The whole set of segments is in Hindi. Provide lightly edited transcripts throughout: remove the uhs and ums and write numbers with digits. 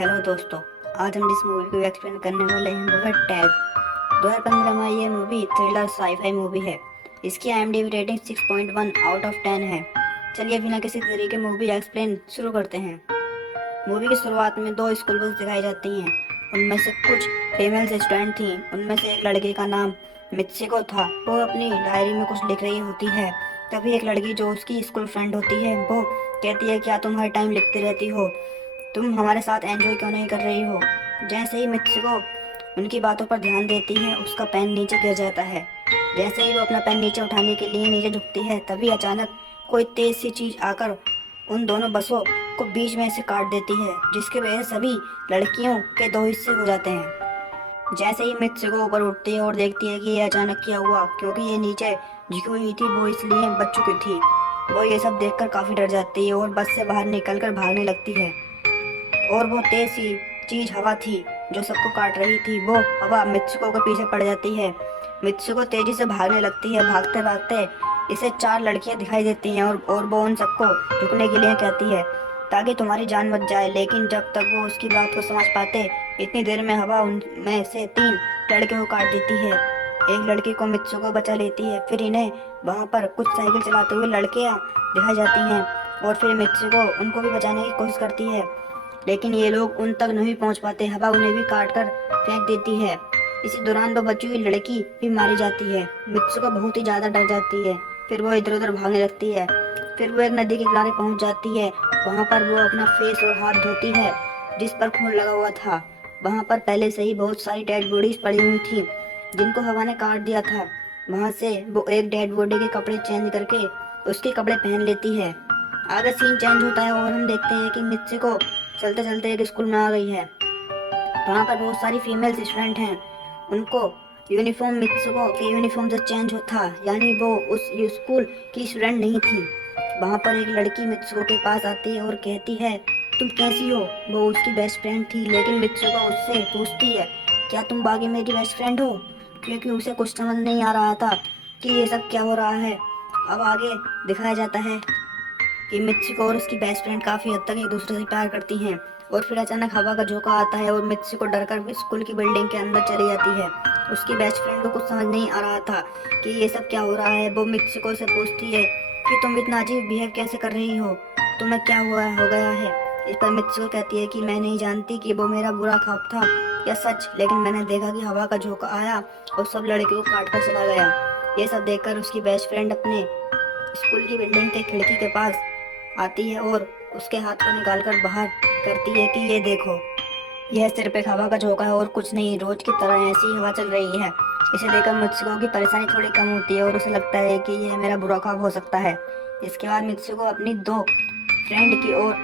हेलो दोस्तों, आज हम जिस मूवी को एक्सप्लेन करने वाले हैं वो है टैग। 2015 में ये मूवी थ्रिलर साई-फाई मूवी है। इसकी IMDb रेटिंग 6.1 आउट ऑफ 10 है। चलिए बिना किसी देरी के मूवी एक्सप्लेन शुरू करते हैं। मूवी की शुरुआत में दो स्कूल बस दिखाई जाती हैं। उनमें से कुछ फीमेल स्टूडेंट थीं। उनमें से एक लड़की का नाम मित्सिको था। वो अपनी डायरी में कुछ लिख रही होती है। तभी एक लड़की जो उसकी स्कूल फ्रेंड होती है वो कहती है, क्या तुम हर टाइम लिखती रहती हो? तुम हमारे साथ एंजॉय क्यों नहीं कर रही हो? जैसे ही मित्सुको उनकी बातों पर ध्यान देती है, उसका पेन नीचे गिर जाता है। जैसे ही वो अपना पेन नीचे उठाने के लिए नीचे झुकती है, तभी अचानक कोई तेज सी चीज आकर उन दोनों बसों को बीच में से काट देती है, जिसकी वजह से सभी लड़कियों के दो हिस्से हो जाते हैं। जैसे ही मित्सुको ऊपर उठती है और देखती है कि ये अचानक क्या हुआ, क्योंकि ये नीचे झुकी हुई थी, वो इसलिए बच चुकी थी। वो ये सब देखकर काफी डर जाती है और बस से बाहर निकलकर भागने लगती है। और वो तेज सी चीज हवा थी जो सबको काट रही थी। वो हवा मित्सुको के पीछे पड़ जाती है। मित्सुको तेजी से भागने लगती है। भागते भागते इसे चार लड़कियां दिखाई देती हैं और वो उन सबको रुकने के लिए कहती है ताकि तुम्हारी जान बच जाए। लेकिन जब तक वो उसकी बात को समझ पाते, इतनी देर में हवा उनमें से तीन लड़कियों को काट देती है। एक लड़की को मित्सुको बचा लेती है। फिर इन्हें वहां पर कुछ साइकिल चलाते हुए लड़कियां दिखाई जाती हैं और फिर मित्सुको उनको भी बचाने की कोशिश करती है, लेकिन ये लोग उन तक नहीं पहुंच पाते। हवा उन्हें भी काट कर फेंक देती है। इसी दौरान वो बची हुई लड़की भी मारी जाती है। मित्सुको बहुत ही ज्यादा डर जाती है। फिर वो इधर उधर भागने लगती है। फिर वो एक नदी के किनारे पहुंच जाती है। वहां पर वो अपना फेस और हाथ धोती है जिस पर खून लगा हुआ था। वहां पर पहले से ही बहुत सारी डेड बॉडीज पड़ी हुई थी जिनको हवा ने काट दिया था। वहां से वो एक डेड बॉडी के कपड़े चेंज करके उसके कपड़े पहन लेती है। आगे सीन चेंज होता है और हम देखते हैं कि मित्सुको चलते चलते एक स्कूल में आ गई है। वहाँ पर बहुत सारी फीमेल स्टूडेंट हैं। उनको यूनिफॉर्म मित्सुको के यूनिफॉर्म से चेंज होता, यानी वो उस स्कूल की स्टूडेंट नहीं थी। वहाँ पर एक लड़की मित्सुको के पास आती है और कहती है, तुम कैसी हो? वो उसकी बेस्ट फ्रेंड थी, लेकिन मित्सुको उससे पूछती है, क्या तुम बाकी मेरी बेस्ट फ्रेंड हो? क्योंकि उसे कुछ समझ नहीं आ रहा था कि ये सब क्या हो रहा है। अब आगे दिखाया जाता है कि मित्सुको और उसकी बेस्ट फ्रेंड काफी हद तक एक दूसरे से प्यार करती हैं। और फिर अचानक हवा का झोंका आता है और मित्सुको डरकर स्कूल की बिल्डिंग के अंदर चली जाती है। उसकी बेस्ट फ्रेंड को कुछ समझ नहीं आ रहा था कि ये सब क्या हो रहा है। वो मित्सुको से पूछती है कि तुम इतना अजीब बिहेव कैसे कर रही हो? तुम्हें क्या हुआ हो गया है? इस पर मित्सुको कहती है कि मैं नहीं जानती कि वो मेरा बुरा ख्वाब था या सच, लेकिन मैंने देखा कि हवा का झोंका आया और सब लड़कियों को काट कर चला गया। ये सब देखकर उसकी बेस्ट फ्रेंड अपने स्कूल की बिल्डिंग के खिड़की के पास आती है और उसके हाथ को निकालकर बाहर करती है कि ये देखो, यह सिर्फ एक हवा का झोंका है और कुछ नहीं, रोज की तरह ऐसी हवा चल रही है। इसे देखकर मित्सुको की परेशानी थोड़ी कम होती है और उसे लगता है कि यह मेरा बुरा ख्वाब हो सकता है। इसके बाद मित्सुको अपनी दो फ्रेंड की ओर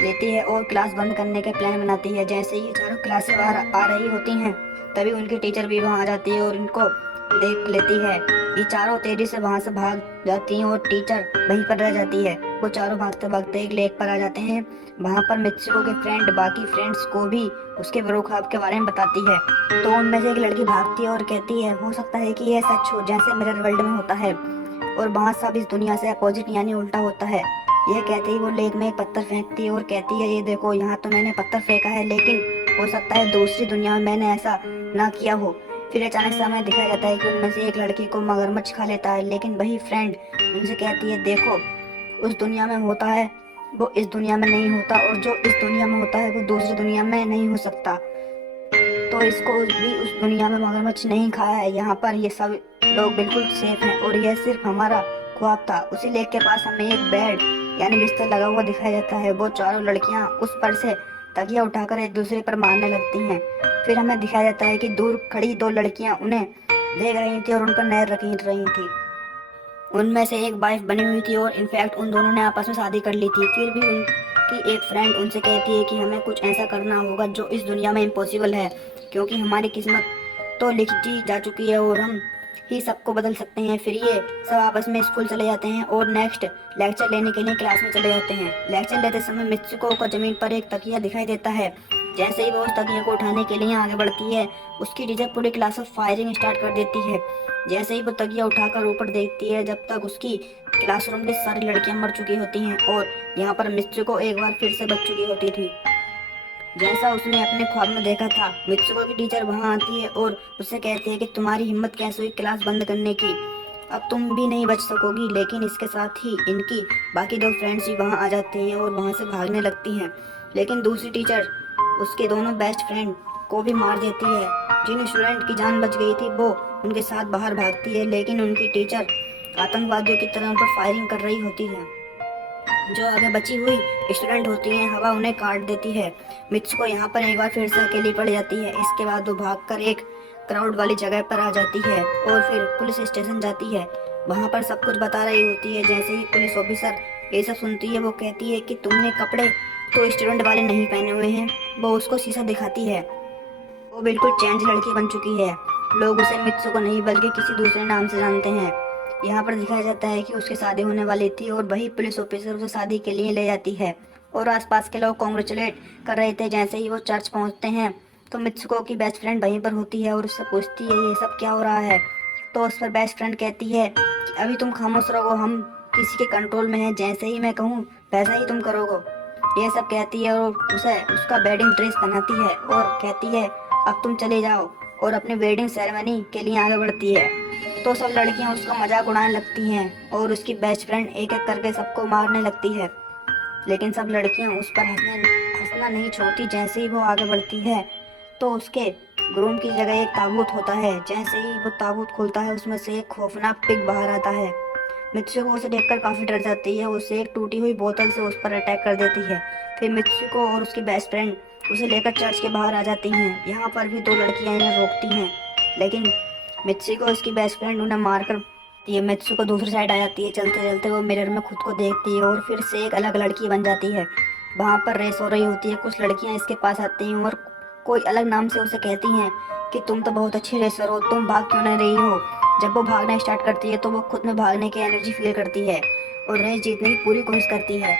लेती है और क्लास बंद करने के प्लान बनाती है। जैसे ही ये चारों क्लास से बाहर आ रही होती हैं, तभी उनकी टीचर भी वहां आ जाती है और इनको देख लेती है। ये चारों तेजी से वहां से भाग जाती हैं और टीचर वहीं पर रह जाती है। वो चारों भागते भागते एक लेक पर आ जाते हैं। वहां पर मित्सुको के फ्रेंड बाकी फ्रेंड्स को भी उसके बुरे ख्वाब के बारे में बताती है। तो उनमें से एक लड़की भागती है और कहती है, हो सकता है कि यह सच हो, जैसे मिरर वर्ल्ड में होता है और वहाँ सब इस दुनिया से अपोजिट यानी उल्टा होता है। यह कहते ही वो लेक में एक पत्थर फेंकती है और कहती है, ये देखो, यहाँ तो मैंने पत्थर फेंका है, लेकिन हो सकता है दूसरी दुनिया में मैंने ऐसा ना किया हो। फिर अचानक से हमें दिखाया जाता है कि उनमें से एक लड़की को मगरमच्छ खा लेता है, लेकिन वही फ्रेंड उनसे कहती है, देखो, उस दुनिया में होता है वो इस दुनिया में नहीं होता, और जो इस दुनिया में होता है वो दूसरी दुनिया में नहीं हो सकता। तो इसको भी उस दुनिया में मगरमच्छ नहीं खाया है। यहाँ पर ये सब लोग बिल्कुल सेफ हैं और यह सिर्फ हमारा ख्वाब था। उसी लेक के पास हमें एक बेड यानी बिस्तर लगा हुआ दिखाया जाता है। वो चारों लड़कियां उस पर से तकिया उठाकर एक दूसरे पर मारने लगती हैं। फिर हमें दिखाया जाता है कि दूर खड़ी दो लड़कियां उन्हें देख रही थी और उन पर नजर रख रही थी। उनमें से एक वाइफ बनी हुई थी और इनफैक्ट उन दोनों ने आपस में शादी कर ली थी। फिर भी उनकी एक फ्रेंड उनसे कहती है कि हमें कुछ ऐसा करना होगा जो इस दुनिया में इम्पॉसिबल है, क्योंकि हमारी किस्मत तो लिखी जा चुकी है और हम ही सबको बदल सकते हैं। फिर ये सब आपस में स्कूल चले जाते हैं और नेक्स्ट लेक्चर लेने के लिए क्लास में चले जाते हैं। लेक्चर लेते समय मित्सुको को जमीन पर एक तकिया दिखाई देता है। जैसे ही वो उस तकिया को उठाने के लिए आगे बढ़ती है, उसकी टीचर पूरी क्लास में फायरिंग स्टार्ट कर देती है। जैसे ही वो तकिया उठाकर ऊपर देखती है, जब तक उसकी क्लासरूम की सारी लड़कियां मर चुकी होती हैं और यहाँ पर मित्सुको एक बार फिर से बच चुकी होती थी। जैसा उसने अपने ख्वाब में देखा था। मित्सुको की टीचर वहां आती है और उससे कहती है कि तुम्हारी हिम्मत कैसे हुई क्लास बंद करने की, अब तुम भी नहीं बच सकोगी। लेकिन इसके साथ ही इनकी बाकी दो फ्रेंड्स भी वहां आ जाती हैं और वहां से भागने लगती हैं। लेकिन दूसरी टीचर उसके दोनों बेस्ट फ्रेंड को भी मार देती है। जिन स्टूडेंट की जान बच गई थी वो उनके साथ बाहर भागती है, लेकिन उनकी टीचर आतंकवादियों की तरह उन पर फायरिंग कर रही होती है। जो आगे बची हुई स्टूडेंट होती हैं हवा उन्हें काट देती है। मित्सुको यहाँ पर एक बार फिर से अकेली पड़ जाती है। इसके बाद वो भागकर एक क्राउड वाली जगह पर आ जाती है और फिर पुलिस स्टेशन जाती है। वहाँ पर सब कुछ बता रही होती है। जैसे ही पुलिस ऑफिसर ये सब सुनती है वो कहती है कि तुमने कपड़े तो स्टूडेंट वाले नहीं पहने हुए हैं। वो उसको शीशा दिखाती है। वो बिल्कुल चेंज लड़की बन चुकी है। लोग उसे मित्सुको नहीं बल्कि किसी दूसरे नाम से जानते हैं। यहाँ पर दिखाया जाता है कि उसकी शादी होने वाली थी और वही पुलिस ऑफिसर उसे शादी के लिए ले जाती है और आसपास के लोग कॉन्ग्रेचुलेट कर रहे थे। जैसे ही वो चर्च पहुँचते हैं तो मित्सुको की बेस्ट फ्रेंड वहीं पर होती है और उससे पूछती है ये सब क्या हो रहा है। तो उस पर बेस्ट फ्रेंड कहती है कि अभी तुम खामोश रहो, हम किसी के कंट्रोल में हैं, जैसे ही मैं कहूँ वैसा ही तुम करोगे। ये सब कहती है और उसे उसका वेडिंग ड्रेस पहनाती है और कहती है अब तुम चले जाओ, और अपने वेडिंग सेरेमनी के लिए आगे बढ़ती है। तो सब लड़कियां उसका मजाक उड़ाने लगती हैं और उसकी बेस्ट फ्रेंड एक एक करके सबको मारने लगती है। लेकिन सब लड़कियां उस पर हंसना नहीं छोड़ती। जैसे ही वो आगे बढ़ती है तो उसके ग्रूम की जगह एक ताबूत होता है। जैसे ही वो ताबूत खोलता है उसमें से एक खौफनाक पिग बाहर आता है। मित्सुको उसे देखकर काफी डर जाती है। उसे एक टूटी हुई बोतल से उस पर अटैक कर देती है। फिर मित्सुको और उसकी बेस्ट फ्रेंड उसे लेकर चर्च के बाहर आ जाती हैं। यहाँ पर भी दो लड़कियां इन्हें रोकती हैं, लेकिन मित्सुको उसकी बेस्ट फ्रेंड उन्हें मारकर ये मित्सुको दूसरी साइड आ जाती है। चलते चलते वो मिरर में खुद को देखती है और फिर से एक अलग लड़की बन जाती है। वहाँ पर रेस हो रही होती है। कुछ लड़कियां इसके पास आती हैं और कोई अलग नाम से उसे कहती हैं कि तुम तो बहुत अच्छी रेसर हो, तुम भाग क्यों नहीं रही हो। जब वो भागना स्टार्ट करती है तो वो खुद में भागने की एनर्जी फील करती है और रेस जीतने की पूरी कोशिश करती है।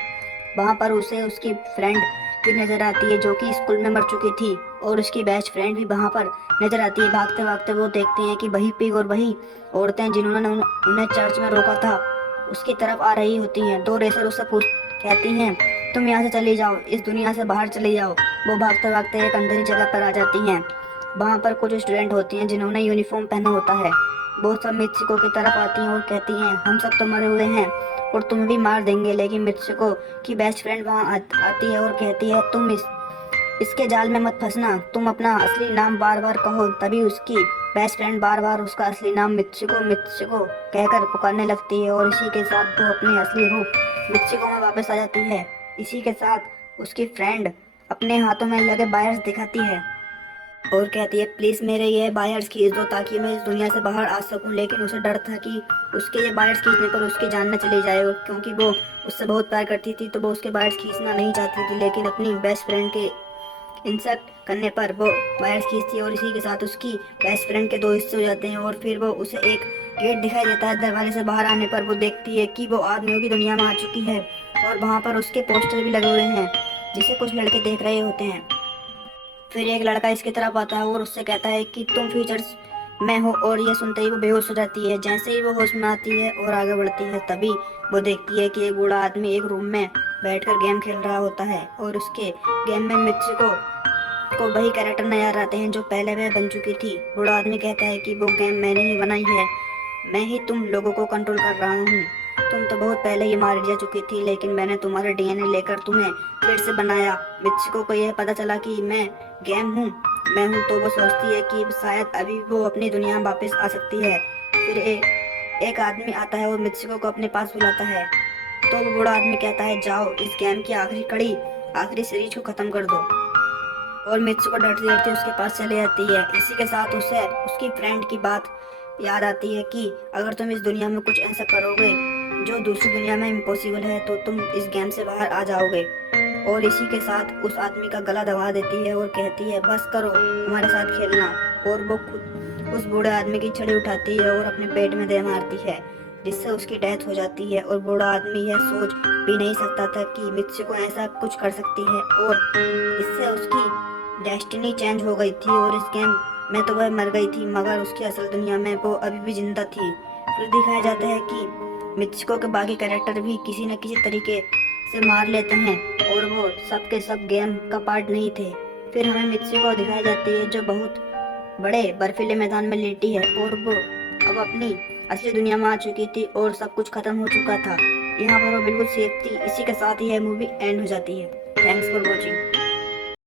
वहाँ पर उसे उसकी फ्रेंड भी नजर आती है जो कि स्कूल में मर चुकी थी, और उसकी बेस्ट फ्रेंड भी वहाँ पर नजर आती है। भागते भागते वो देखते हैं कि वही पिग और वही औरतें जिन्होंने उन्हें चर्च में रोका था उसकी तरफ आ रही होती हैं। दो रेसर उससे पूछ कहती हैं तुम यहाँ से चली जाओ, इस दुनिया से बाहर चली जाओ। वो भागते भागते एक अंधेरी जगह पर आ जाती हैं। वहाँ पर कुछ स्टूडेंट होती हैं जिन्होंने यूनिफॉर्म पहना होता है। वो सब मित्सुको की तरफ आती हैं और कहती हैं हम सब तो मरे हुए हैं और तुम्हें भी मार देंगे। लेकिन मित्सुको की बेस्ट फ्रेंड वहाँ आती है और कहती है तुम इसके जाल में मत फंसना, तुम अपना असली नाम बार बार कहो। तभी उसकी बेस्ट फ्रेंड बार बार उसका असली नाम मित्सुको मित्सुको कहकर पुकारने लगती है और इसी के साथ वो अपनी असली रूप मित्सुको में वापस आ जाती है। इसी के साथ उसकी फ्रेंड अपने हाथों में लगे वायर्स दिखाती है और कहती है प्लीज़ मेरे ये वायर्स खींच दो ताकि मैं इस दुनिया से बाहर आ सकूं। लेकिन उसे डर था कि उसके ये वायर्स खींचने पर उसकी जान न चली जाए, और क्योंकि वो उससे बहुत प्यार करती थी तो वो उसके वायर्स खींचना नहीं चाहती थी। लेकिन अपनी बेस्ट फ्रेंड के इंसल्ट करने पर वो वायर्स खींचती है और इसी के साथ उसकी बेस्ट फ्रेंड के दो हिस्से हो जाते हैं। और फिर वो उसे एक गेट दिखाई देता है। दरवाजे से बाहर आने पर वो देखती है कि वो आदमियों की दुनिया में आ चुकी है और वहाँ पर उसके पोस्टर भी लगे हुए हैं जिसे कुछ लड़के देख रहे होते हैं। फिर एक लड़का इसकी तरफ आता है और उससे कहता है कि तुम फ्यूचर्स में हो, और ये सुनते ही वो बेहोश हो जाती है। जैसे ही वो होश में आती है और आगे बढ़ती है तभी वो देखती है कि एक बूढ़ा आदमी एक रूम में बैठकर गेम खेल रहा होता है और उसके गेम में मित्सुको को वही कैरेक्टर नजर आते हैं जो पहले वह बन चुकी थी। बूढ़ा आदमी कहता है कि वो गेम मैंने ही बनाई है, मैं ही तुम लोगों को कंट्रोल कर रहा हूँ। तुम तो बहुत पहले ही मार जा चुकी थी लेकिन मैंने तुम्हारा डीएनए लेकर तुम्हें फिर से बनाया। मित्सुको को यह पता चला कि मैं गेम हूँ, मैं हूँ, तो वो सोचती है कि शायद अभी वो अपनी दुनिया में वापस आ सकती है। फिर एक आदमी आता है और मित्सुको को अपने पास बुलाता है। तो वो बूढ़ा आदमी कहता है जाओ इस गेम की आखिरी कड़ी, आखिरी सीरीज को खत्म कर दो। और मित्सुको डरती डरती उसके पास चली जाती है। इसी के साथ उसे उसकी फ्रेंड की बात याद आती है कि अगर तुम इस दुनिया में कुछ ऐसा करोगे जो दूसरी दुनिया में इम्पॉसिबल है तो तुम इस गेम से बाहर आ जाओगे। और इसी के साथ उस आदमी का गला दबा देती है और कहती है बस करो हमारे साथ खेलना। और वो खुद उस बूढ़े आदमी की छड़ी उठाती है और अपने पेट में दे मारती है जिससे उसकी डेथ हो जाती है। और बूढ़ा आदमी यह सोच भी नहीं सकता था कि मित्सुको ऐसा कुछ कर सकती है और इससे उसकी डेस्टिनी चेंज हो गई थी और इस गेम में तो वह मर गई थी मगर उसकी असल दुनिया में वो अभी भी जिंदा थी। फिर दिखाया जाता है कि मित्सुको के बाकी कैरेक्टर भी किसी न किसी तरीके से मार लेते हैं और वो सब के सब गेम का पार्ट नहीं थे। फिर हमें मित्सुको दिखाई जाती है जो बहुत बड़े बर्फीले मैदान में लेटी है और वो अब अपनी असली दुनिया में आ चुकी थी और सब कुछ खत्म हो चुका था। यहाँ पर वो बिल्कुल सेफ थी। इसी के साथ ही यह मूवी एंड हो जाती है। Thanks for watching.